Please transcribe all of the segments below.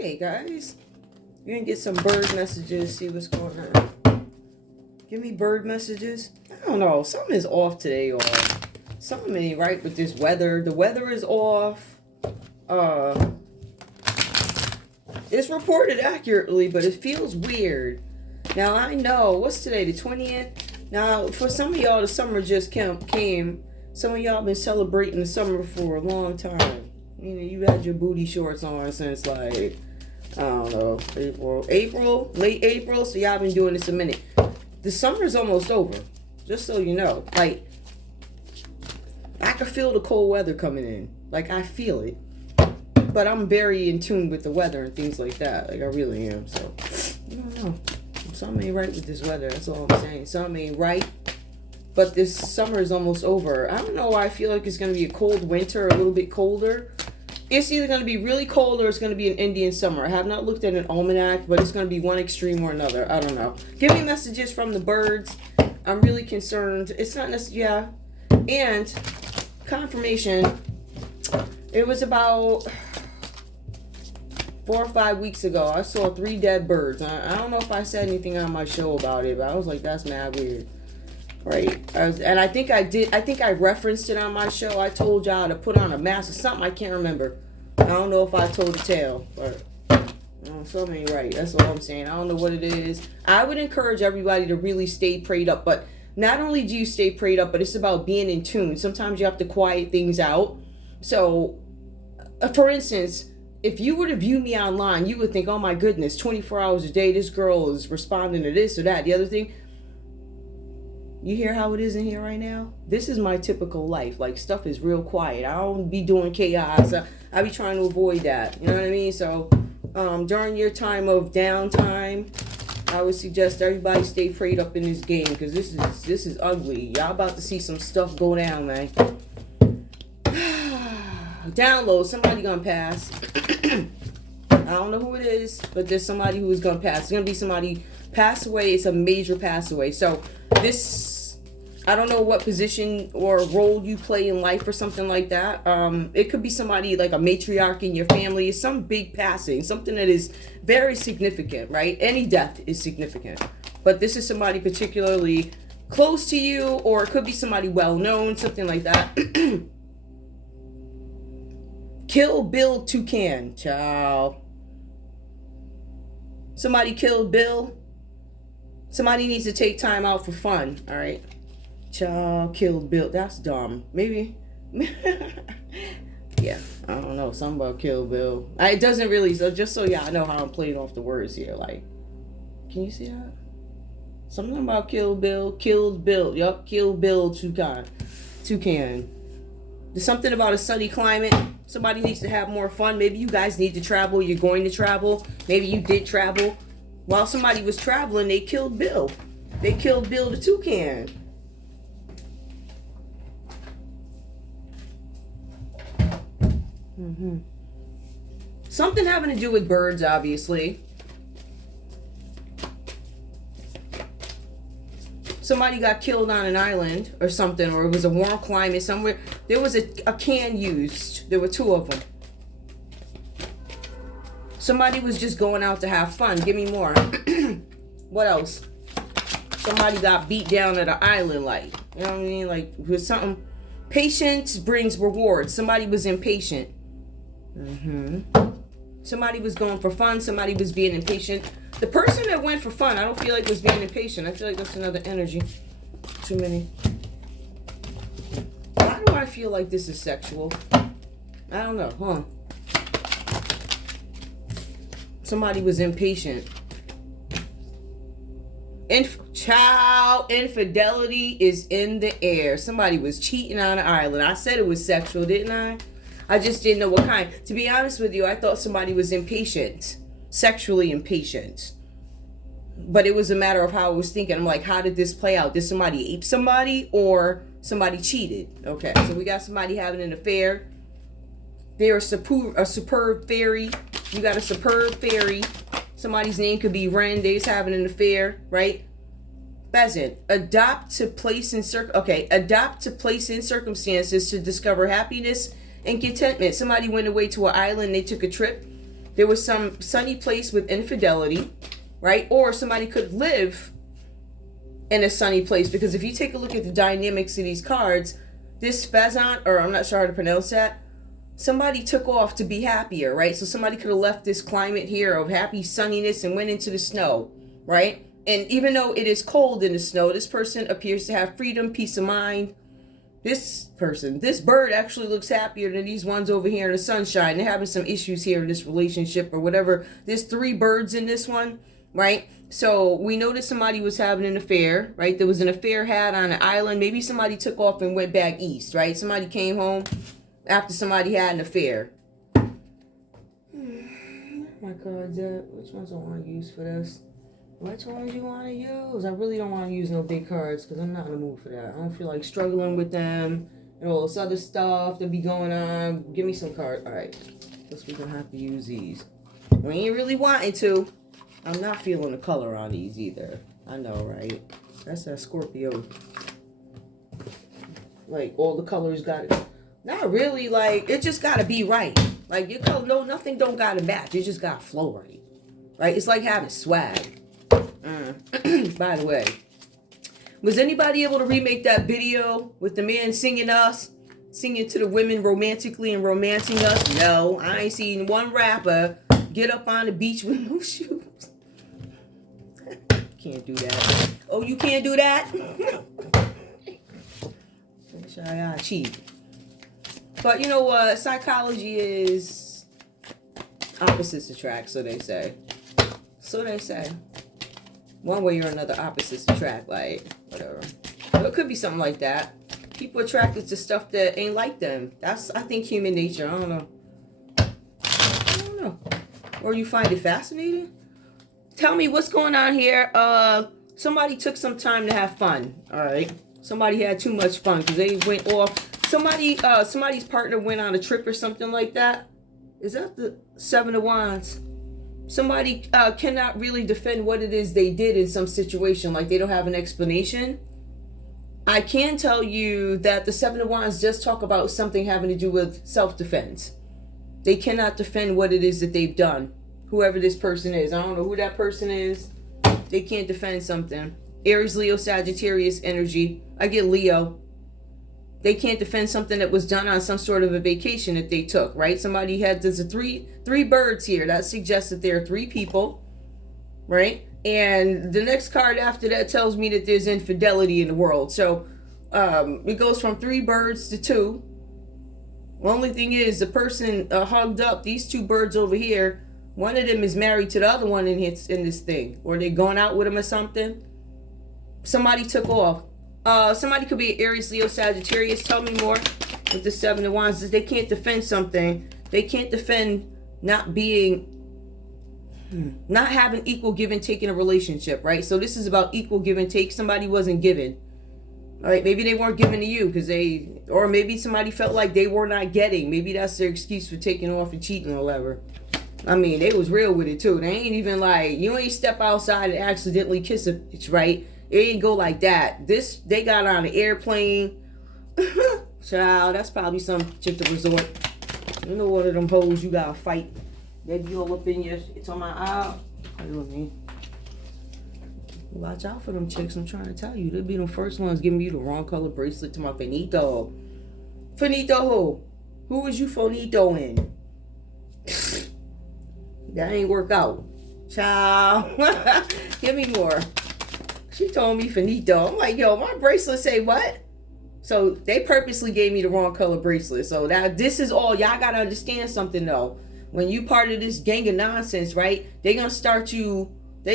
Hey guys, you're gonna get some bird messages, see what's going on. Give me bird messages. I don't know, something is off today, y'all. Something ain't right with this weather. The weather is off. It's reported accurately, but it feels weird. Now I know, what's today, the 20th? Now, for some of y'all, the summer just came. Some of y'all been celebrating the summer for a long time. You know, you had your booty shorts on since like, I don't know, late April. So y'all been doing this a minute. The summer's almost over, just so you know. Like, I can feel the cold weather coming in. Like, I feel it. But I'm very in tune with the weather and things like that. Like, I really am. So, I don't know. Something ain't right with this weather. That's all I'm saying. Something ain't right. But this summer is almost over. I don't know why I feel like it's going to be a cold winter, a little bit colder. It's either going to be really cold or it's going to be an Indian summer. I have not looked at an almanac, but it's going to be one extreme or another. I don't know. Give me messages from the birds. I'm really concerned. It's not necessarily, yeah. And confirmation. It was about 4 or 5 weeks ago. I saw 3 dead birds. I don't know if I said anything on my show about it, but I was like, that's mad weird. Right. I think I did. I think I referenced it on my show. I told y'all to put on a mask or something. I can't remember. I don't know if I told the tale, but something ain't right. That's all I'm saying. I don't know what it is. I would encourage everybody to really stay prayed up. But not only do you stay prayed up, but it's about being in tune. Sometimes you have to quiet things out. So, for instance, if you were to view me online, you would think, oh my goodness, 24 hours a day, this girl is responding to this or that. The other thing, you hear how it is in here right now? This is my typical life. Like, stuff is real quiet. I don't be doing chaos. I be trying to avoid that. You know what I mean? So, during your time of downtime, I would suggest everybody stay prayed up in this game, because this is ugly. Y'all about to see some stuff go down, man. Download. Somebody gonna pass. I don't know who it is, but there's somebody who is gonna pass. It's gonna be somebody pass away. It's a major pass away. So this, I don't know what position or role you play in life or something like that. It could be somebody like a matriarch in your family. It's some big passing, something that is very significant, right? Any death is significant, but this is somebody particularly close to you, or it could be somebody well known, something like that. Kill Bill Toucan, ciao. Somebody killed Bill. Somebody needs to take time out for fun, all right? Child killed Bill. That's dumb. Maybe. Yeah, I don't know. Something about Kill Bill. It doesn't really, so just so y'all know how I'm playing off the words here. Like, can you see that? Something about Kill Bill. Killed Bill. Yup, Kill Bill Toucan. There's something about a sunny climate. Somebody needs to have more fun. Maybe you guys need to travel. You're going to travel. Maybe you did travel. While somebody was traveling, they killed Bill. They killed Bill the Toucan. Something having to do with birds, obviously. Somebody got killed on an island or something, or it was a warm climate somewhere. There was a can used. There were 2 of them. Somebody was just going out to have fun. Give me more. What else? Somebody got beat down at an island, like, you know what I mean? Like, with something. Patience brings rewards. Somebody was impatient. Somebody was going for fun. Somebody was being impatient. The person that went for fun, I don't feel like was being impatient. I feel like that's another energy. Too many. Why do I feel like this is sexual? I don't know, huh? Somebody was impatient. Infidelity is in the air. Somebody was cheating on an island. I said it was sexual, didn't I? I just didn't know what kind. To be honest with you, I thought somebody was impatient. Sexually impatient. But it was a matter of how I was thinking. I'm like, how did this play out? Did somebody ape somebody, or somebody cheated? Okay, so we got somebody having an affair. They're a superb fairy. You got a superb fairy. Somebody's name could be Ren. They's having an affair, right? Pheasant. Adopt to place in circumstances to discover happiness and contentment. Somebody went away to an island. They took a trip. There was some sunny place with infidelity, right? Or somebody could live in a sunny place, because if you take a look at the dynamics of these cards, this pheasant, or I'm not sure how to pronounce that, somebody took off to be happier, right? So somebody could have left this climate here of happy sunniness and went into the snow, right? And even though it is cold in the snow, this person appears to have freedom, peace of mind. This bird actually looks happier than these ones over here in the sunshine. They're having some issues here in this relationship or whatever. There's 3 birds in this one, right? So we know that somebody was having an affair, right? There was an affair had on an island. Maybe somebody took off and went back east, right? Somebody came home after somebody had an affair. My cards at? Which ones I want to use for this? Which ones you want to use? I really don't want to use no big cards because I'm not in the mood for that. I don't feel like struggling with them and all this other stuff that be going on. Give me some cards. All right. Guess we're going to have to use these. We ain't really wanting to. I'm not feeling the color on these either. I know, right? That's that Scorpio. Like, all the colors got it. Not really. Like, it just got to be right. Like, your color, no, nothing don't got to match. It just got to flow right. Right? It's like having swag. By the way, was anybody able to remake that video with the man singing to the women romantically and romancing us? No, I ain't seen one rapper get up on the beach with no shoes. Can't do that. Oh, you can't do that? I cheat. But you know what? Psychology is opposites attract, so they say. So they say. One way or another, opposites attract, like, whatever. But it could be something like that. People attracted to stuff that ain't like them. That's, I think, human nature. I don't know. Or you find it fascinating? Tell me what's going on here. Somebody took some time to have fun, all right? Somebody had too much fun because they went off. Somebody's partner went on a trip or something like that. Is that the 7 of Wands? Somebody cannot really defend what it is they did in some situation. Like, they don't have an explanation. I can tell you that the 7 of Wands does talk about something having to do with self-defense. They cannot defend what it is that they've done. Whoever this person is. I don't know who that person is. They can't defend something. Aries, Leo, Sagittarius energy. I get Leo. They can't defend something that was done on some sort of a vacation that they took, right? Somebody had, there's three birds here. That suggests that there are 3 people, right? And the next card after that tells me that there's infidelity in the world. So it goes from 3 birds to 2. The only thing is, the person hugged up these 2 birds over here. One of them is married to the other one in this thing. Or they going out with him or something. Somebody took off. Somebody could be Aries, Leo, Sagittarius. Tell me more with the 7 of Wands. They can't defend something. They can't defend not having equal give and take in a relationship, right? So this is about equal give and take. Somebody wasn't given. All right, maybe they weren't given to you or maybe somebody felt like they were not getting. Maybe that's their excuse for taking off and cheating or whatever. I mean, they was real with it too. They ain't even like, you ain't step outside and accidentally kiss a bitch, right? It ain't go like that. They got on an airplane. Child, that's probably some chick to resort. You know, one of them hoes you gotta fight. They be all up in your, it's on my eye. What do you mean? Watch out for them chicks, I'm trying to tell you. They'll be the first ones giving you the wrong color bracelet to my finito. Finito who? Who was you finito in? That ain't work out. Child. Give me more. She told me finito. I'm like, yo, my bracelet say what? So they purposely gave me the wrong color bracelet. So now this is all. Y'all got to understand something though. When you part of this gang of nonsense, right? They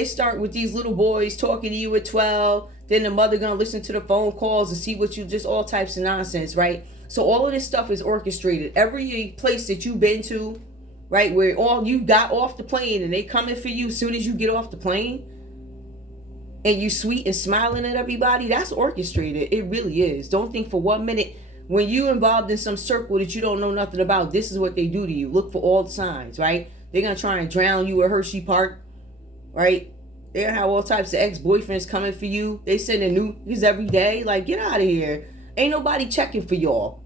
start with these little boys talking to you at 12. Then the mother going to listen to the phone calls and see what you, just all types of nonsense, right? So all of this stuff is orchestrated. Every place that you've been to, right? Where all you got off the plane and they coming for you as soon as you get off the plane. And you sweet and smiling at everybody, that's orchestrated. It really is. Don't think for 1 minute when you involved in some circle that you don't know nothing about, this is what they do to you. Look for all the signs, right? They're going to try and drown you at Hershey Park, right? They're going to have all types of ex-boyfriends coming for you. They sending news every day. Like, get out of here. Ain't nobody checking for y'all.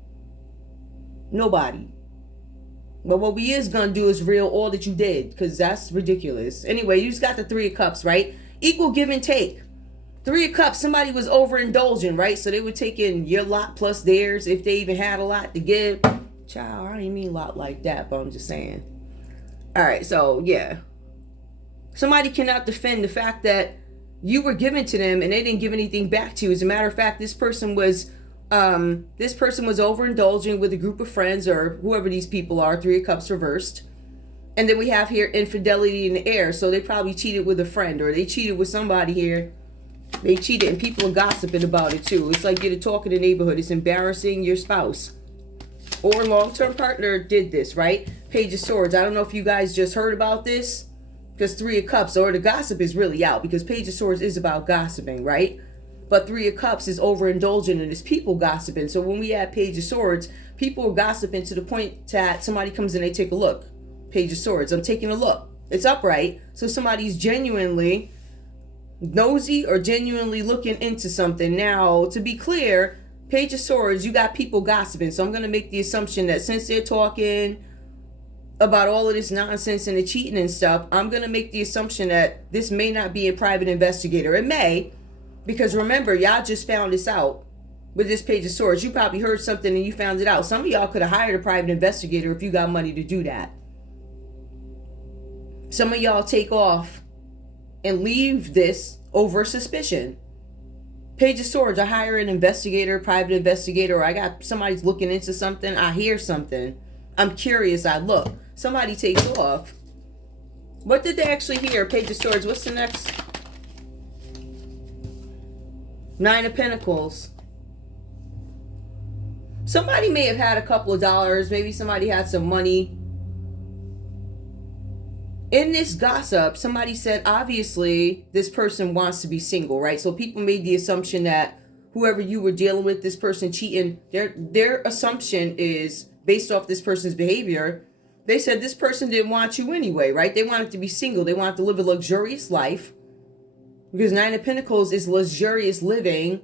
Nobody. But what we is gonna do is reveal all that you did, because that's ridiculous. Anyway, you just got the Three of Cups, right? Equal give and take. Three of Cups, somebody was overindulgent, right? So they were taking your lot plus theirs if they even had a lot to give. Child, I didn't mean a lot like that, but I'm just saying. All right, so yeah. Somebody cannot defend the fact that you were given to them and they didn't give anything back to you. As a matter of fact, this person was overindulging with a group of friends or whoever these people are. Three of Cups reversed. And then we have here infidelity in the air. So they probably cheated with a friend or they cheated with somebody here. They cheated and people are gossiping about it too. It's like you're the talk of the neighborhood. It's embarrassing your spouse. Or long-term partner did this, right? Page of Swords. I don't know if you guys just heard about this. Because Three of Cups, or the gossip is really out. Because Page of Swords is about gossiping, right? But Three of Cups is overindulgent and it's people gossiping. So when we add Page of Swords, people are gossiping to the point that somebody comes in, they take a look. Page of Swords, I'm taking a look. It's upright. So somebody's genuinely nosy or genuinely looking into something. Now, to be clear, Page of Swords, you got people gossiping. So I'm going to make the assumption that since they're talking about all of this nonsense and the cheating and stuff, I'm going to make the assumption that this may not be a private investigator. It may, because remember, y'all just found this out with this Page of Swords. You probably heard something and you found it out. Some of y'all could have hired a private investigator if you got money to do that. Some of y'all take off and leave this over suspicion. Page of Swords, I hire an investigator, private investigator, or I got somebody's looking into something. I hear something. I'm curious. I look. Somebody takes off. What did they actually hear? Page of Swords. What's the next? Nine of Pentacles. Somebody may have had a couple of dollars. Maybe somebody had some money. In this gossip, somebody said, obviously, this person wants to be single, right? So people made the assumption that whoever you were dealing with, this person cheating, their assumption is based off this person's behavior. They said this person didn't want you anyway, right? They wanted to be single. They wanted to live a luxurious life. Because Nine of Pentacles is luxurious living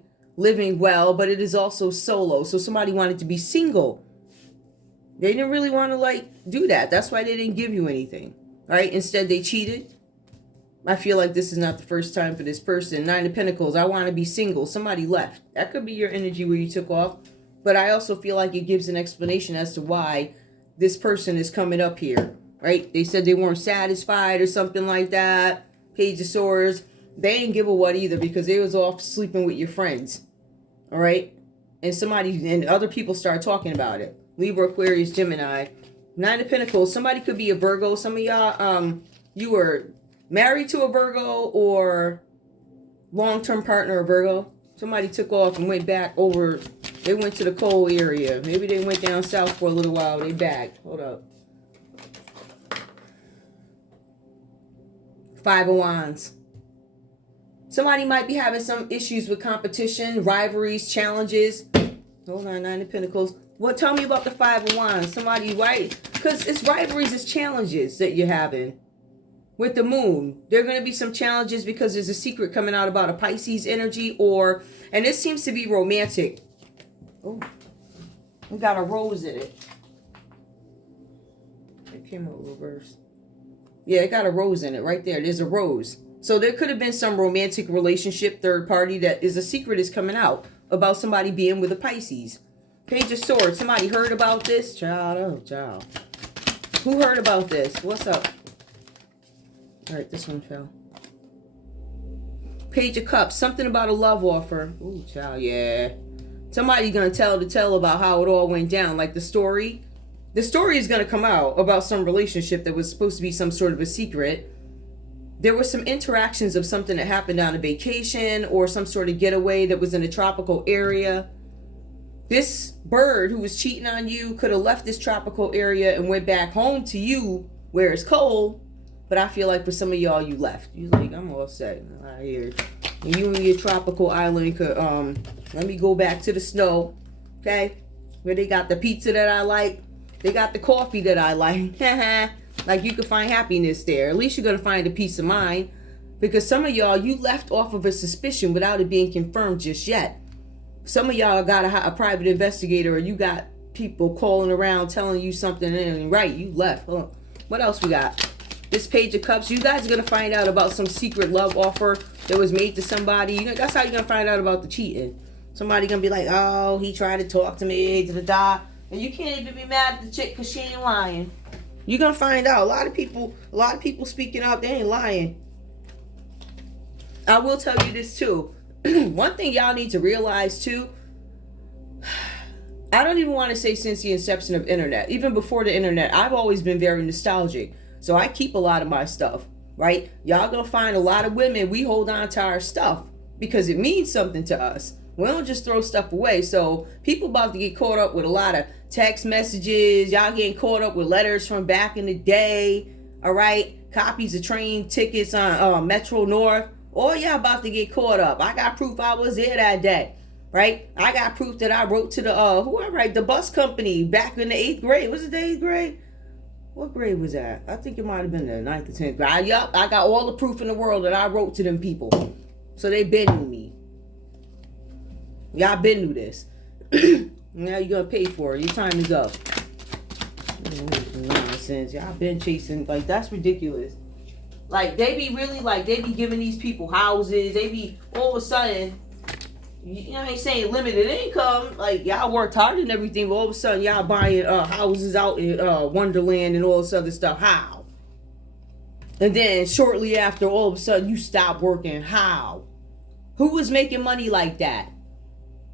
well, but it is also solo. So somebody wanted to be single. They didn't really want to do that. That's why they didn't give you anything. Right? Instead, they cheated. I feel like this is not the first time for this person. Nine of Pentacles, I want to be single. Somebody left. That could be your energy where you took off. But I also feel like it gives an explanation as to why this person is coming up here. Right? They said they weren't satisfied or something like that. Page of Swords. They didn't give a what either because they was off sleeping with your friends. All right? And other people start talking about it. Libra, Aquarius, Gemini. Nine of Pentacles, somebody could be a Virgo. Some of y'all, you were married to a Virgo or long-term partner of Virgo. Somebody took off and went back over. They went to the cold area. Maybe they went down south for a little while. They back. Hold up. Five of Wands. Somebody might be having some issues with competition, rivalries, challenges. Hold on, Nine of Pentacles. What? Tell me about the Five of Wands. Somebody, right? Because it's rivalries, it's challenges that you're having. With the Moon, there are going to be some challenges because there's a secret coming out about a Pisces energy and this seems to be romantic. Oh, we got a rose in it. It came out reverse. Yeah, it got a rose in it right there. There's a rose. So there could have been some romantic relationship, third party, that is a secret is coming out about somebody being with a Pisces. Page of Swords. Somebody heard about this? Child, oh, child. Who heard about this? What's up? All right, this one fell. Page of Cups. Something about a love offer. Ooh, child, yeah. Somebody gonna tell the tale about how it all went down. Like the story. The story is gonna come out about some relationship that was supposed to be some sort of a secret. There were some interactions of something that happened on a vacation or some sort of getaway that was in a tropical area. This bird who was cheating on you could have left this tropical area and went back home to you where it's cold. But I feel like for some of y'all, you left. You like, I'm all set out here. And you and your tropical island could, let me go back to the snow. Okay? Where they got the pizza that I like. They got the coffee that I like. Like you could find happiness there. At least you're going to find a peace of mind. Because some of y'all, you left off of a suspicion without it being confirmed just yet. Some of y'all got a private investigator or you got people calling around telling you something and right, you left. Huh. What else we got? This Page of Cups. You guys are going to find out about some secret love offer that was made to somebody. You know, that's how you're going to find out about the cheating. Somebody going to be like, oh, he tried to talk to me, da-da-da. And you can't even be mad at the chick because she ain't lying. You're going to find out. A lot of people speaking up, they ain't lying. I will tell you this too. One thing y'all need to realize too, I don't even want to say since the inception of internet, even before the internet, I've always been very nostalgic. So I keep a lot of my stuff, right? Y'all gonna find a lot of women, we hold on to our stuff because it means something to us. We don't just throw stuff away. So people about to get caught up with a lot of text messages. Y'all getting caught up with letters from back in the day. All right. Copies of train tickets on Metro North. All y'all about to get caught up. I got proof I was there that day. Right? I got proof that I wrote to the bus company back in the 8th grade. Was it the 8th grade? What grade was that? I think it might have been the 9th or 10th grade. I got all the proof in the world that I wrote to them people. So they been knew me. Y'all been knew this. Now you're going to pay for it. Your time is up. Nonsense. Y'all been chasing. Like, that's ridiculous. Like, they be really, like, they be giving these people houses. They be, all of a sudden, you know what I'm saying, limited income. Like, y'all worked hard and everything, but all of a sudden, y'all buying houses out in Wonderland and all this other stuff. How? And then, shortly after, all of a sudden, you stop working. How? Who was making money like that?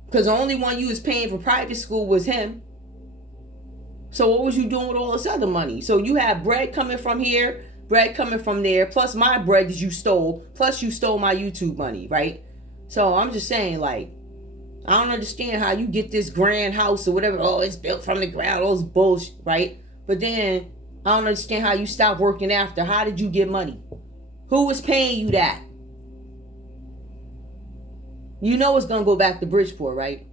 Because the only one you was paying for private school was him. So what was you doing with all this other money? So you have bread coming from here, bread coming from there, plus my bread that you stole, plus you stole my YouTube money, right? So I'm just saying, like, I don't understand how you get this grand house or whatever. Oh, it's built from the ground, all this bullshit, right? But then I don't understand how you stopped working after. How did you get money? Who was paying you that? You know it's going to go back to Bridgeport, right?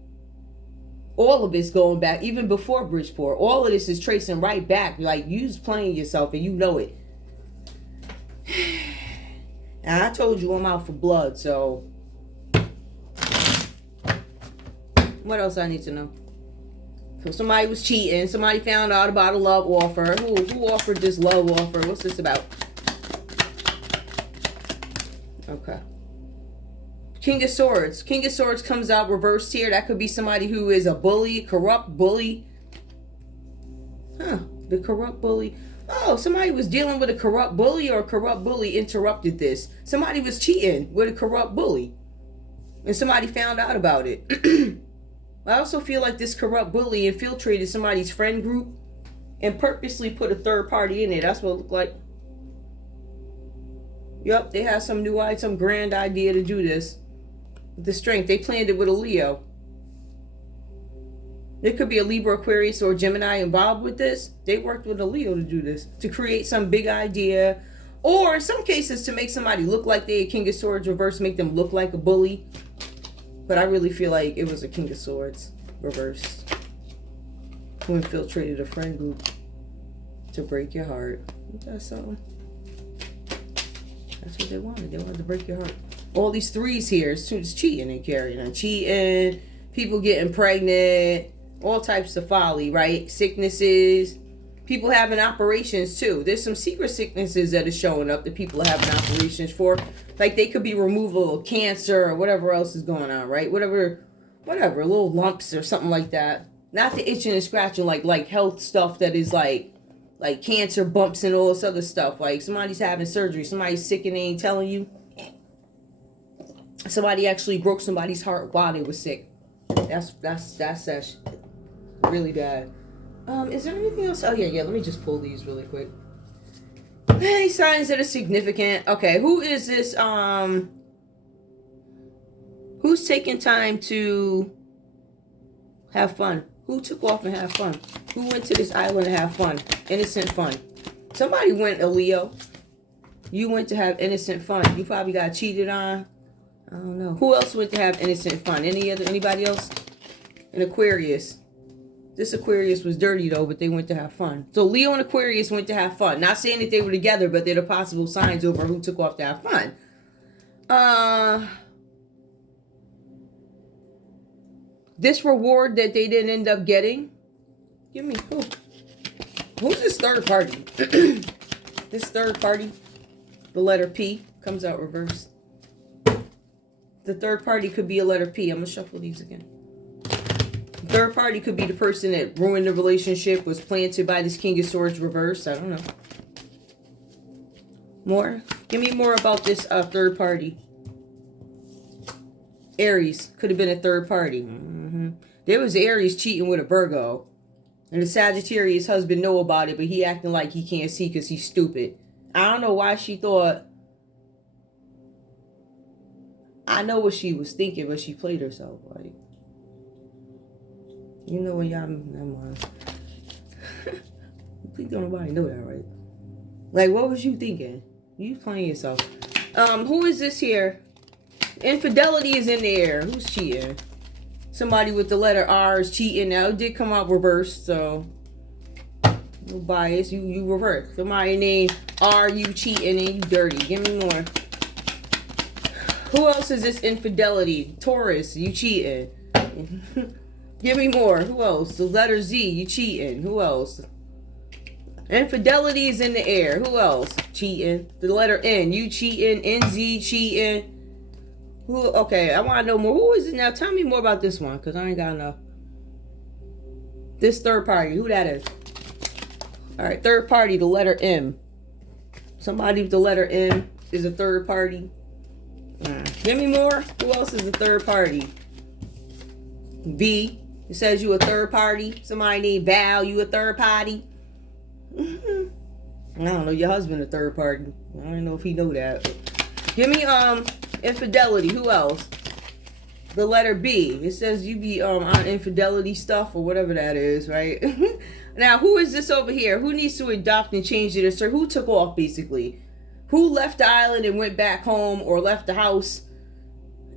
All of it's going back, even before Bridgeport. All of this is tracing right back. Like, you was playing yourself and you know it. And I told you I'm out for blood, so what else I need to know? So somebody was cheating. Somebody found out about a love offer. Who offered this love offer? What's this about? Okay. King of Swords. King of Swords comes out reversed here. That could be somebody who is a bully, corrupt bully. Huh. The corrupt bully. Oh, somebody was dealing with a corrupt bully, or a corrupt bully interrupted this. Somebody was cheating with a corrupt bully. And somebody found out about it. I also feel like this corrupt bully infiltrated somebody's friend group and purposely put a third party in it. That's what it looked like. Yup, they had some grand idea to do this. The strength. They planned it with a Leo. There could be a Libra, Aquarius, or Gemini involved with this. They worked with a Leo to do this. To create some big idea. Or in some cases to make somebody look like they a King of Swords reverse. Make them look like a bully. But I really feel like it was a King of Swords reversed. Who infiltrated a friend group to break your heart. That's something. That's what they wanted. They wanted to break your heart. All these threes here. It's cheating and carrying on. Cheating. People getting pregnant. All types of folly, right? Sicknesses. People having operations too. There's some secret sicknesses that are showing up that people are having operations for. Like they could be removal of cancer or whatever else is going on, right? Whatever, little lumps or something like that. Not the itching and scratching, like health stuff that is like cancer bumps and all this other stuff. Like somebody's having surgery, somebody's sick and they ain't telling you. Somebody actually broke somebody's heart while they were sick. That's really bad. Is there anything else? Oh yeah. Let me just pull these really quick. Any signs that are significant? Okay, who is this? Who's taking time to have fun? Who took off and have fun? Who went to this island to have fun? Innocent fun. Somebody went, a Leo. You went to have innocent fun. You probably got cheated on. I don't know. Who else went to have innocent fun? Anybody else? An Aquarius. This Aquarius was dirty though, but they went to have fun. So Leo and Aquarius went to have fun. Not saying that they were together, but they're the possible signs over who took off to have fun. This reward that they didn't end up getting, Give me who? Who's this third party? This third party, the letter P, comes out reversed. The third party could be a letter P. I'm going to shuffle these again. The third party could be the person that ruined the relationship, was planted by this King of Swords reversed. I don't know. More? Give me more about this third party. Aries could have been a third party. There was Aries cheating with a Virgo. And the Sagittarius husband know about it, but he acting like he can't see because he's stupid. I don't know why she thought. I know what she was thinking, but she played herself. Like, you know when y'all. Never mind. Please don't nobody know that, right? Like, what was you thinking? You playing yourself. Who is this here? Infidelity is in the air. Who's cheating? Somebody with the letter R is cheating. Now, it did come out reversed, so no bias. You reverse. Somebody named R, you cheating and you dirty. Give me more. Who else is this infidelity? Taurus, you cheating. Give me more. Who else? The letter Z, you cheating. Who else? Infidelity is in the air. Who else? Cheating. The letter N, you cheating. NZ, cheating. Who? Okay, I want to know more. Who is it now? Tell me more about this one, because I ain't got enough. This third party, who that is? All right, third party, the letter M. Somebody with the letter M is a third party. Give me more. Who else is a third party? B. It says you a third party. Somebody named Val, you a third party. I don't know. Your husband a third party. I don't know if he know that. Give me infidelity. Who else? The letter B. It says you be on infidelity stuff or whatever that is, right? Now, who is this over here? Who needs to adopt and change it? Sir, who took off basically? Who left the island and went back home, or left the house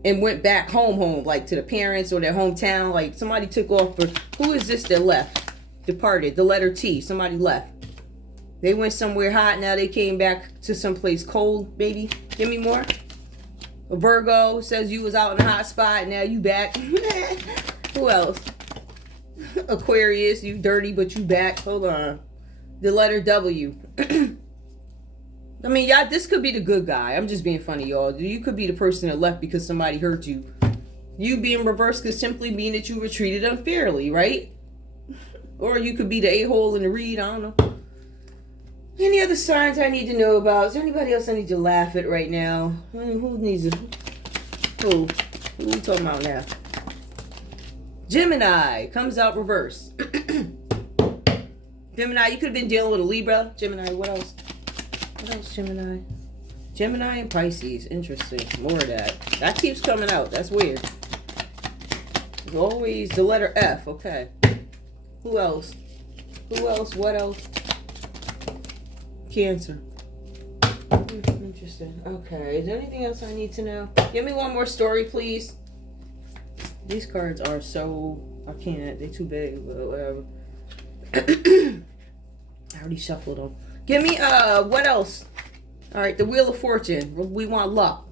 and went back home, like to the parents or their hometown? Like somebody took off. For who is this that left? Departed. The letter T. Somebody left. They went somewhere hot. Now they came back to someplace cold. Baby, give me more. A Virgo says you was out in a hot spot. Now you back. Who else? Aquarius, you dirty, but you back. Hold on. The letter W. I mean, y'all, this could be the good guy. I'm just being funny, y'all. You could be the person that left because somebody hurt you. You being reversed could simply mean that you were treated unfairly, right? Or you could be the a-hole in the read. I don't know. Any other signs I need to know about? Is there anybody else I need to laugh at right now? Who needs to... Who are we talking about now? Gemini comes out reverse. Gemini, you could have been dealing with a Libra. Gemini, what else? What else, Gemini? Gemini and Pisces. Interesting. More of that. That keeps coming out. That's weird. There's always the letter F. Okay. Who else? Who else? What else? Cancer. Interesting. Okay. Is there anything else I need to know? Give me one more story, please. These cards are so... I can't. They're too big, but whatever. I already shuffled them. Give me, what else? All right, the Wheel of Fortune. We want luck.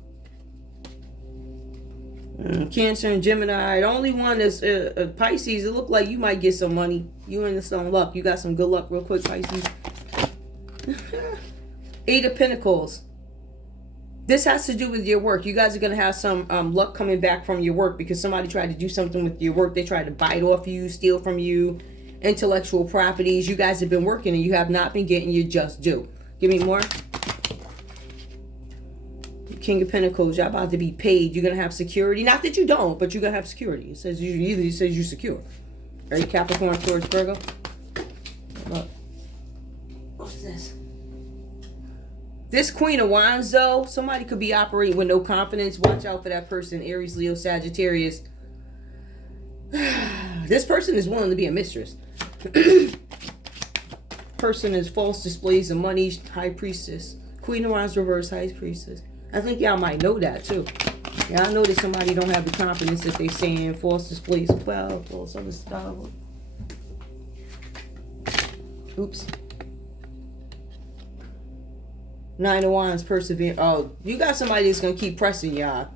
Cancer and Gemini. The only one is Pisces. It looked like you might get some money. You in some luck. You got some good luck real quick, Pisces. Eight of Pentacles. This has to do with your work. You guys are going to have some luck coming back from your work because somebody tried to do something with your work. They tried to bite off you, steal from you. Intellectual properties. You guys have been working and you have not been getting your just due. Give me more. King of Pentacles. Y'all about to be paid. You're going to have security. Not that you don't, but you're going to have security. It says it says you're secure. Right? Capricorn, Taurus, Virgo. Look. What's this? This Queen of Wands, though, somebody could be operating with no confidence. Watch out for that person. Aries, Leo, Sagittarius. This person is willing to be a mistress. Person is false displays of money. High Priestess. Queen of Wands reverse. High Priestess. I think y'all might know that too. Y'all know that somebody don't have the confidence that they saying. False displays of wealth. False other stuff. Oops. Nine of Wands. Persevere. Oh, you got somebody that's gonna keep pressing y'all.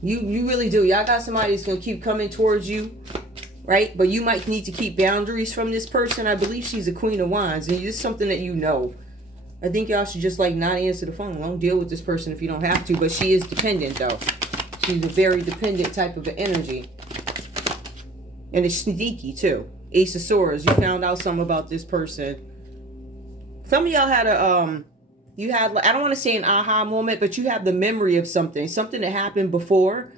You really do. Y'all got somebody that's gonna keep coming towards you. right? But you might need to keep boundaries from this person. I believe she's a Queen of Wands, and it's something that you know. I think y'all should just like not answer the phone. Don't deal with this person if you don't have to. But she is dependent, though. She's a very dependent type of energy. And it's sneaky, too. Ace of Swords. You found out something about this person. Some of y'all had a, you had, I don't want to say an aha moment, but you have the memory of something. Something that happened before.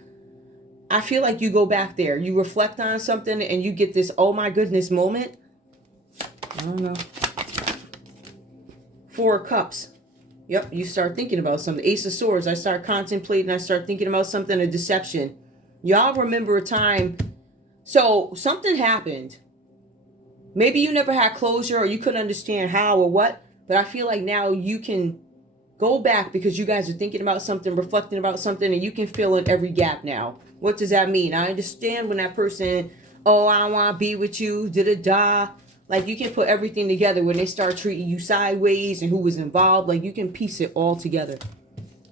I feel like you go back there. You reflect on something and you get this, oh my goodness moment. I don't know. Four of Cups. Yep, you start thinking about something. Ace of Swords. I start contemplating. I start thinking about something, a deception. Y'all remember a time. So something happened. Maybe you never had closure or you couldn't understand how or what. But I feel like now you can go back because you guys are thinking about something, reflecting about something, and you can fill in every gap now. What does that mean? I understand when that person, oh, I want to be with you, da-da-da. Like, you can put everything together when they start treating you sideways and who was involved. Like, you can piece it all together.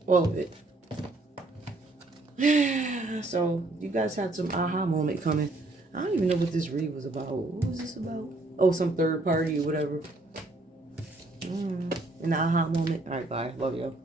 All of it. So, you guys had some aha moment coming. I don't even know what this read was about. What was this about? Oh, some third party or whatever. An aha moment. All right, bye. Love you.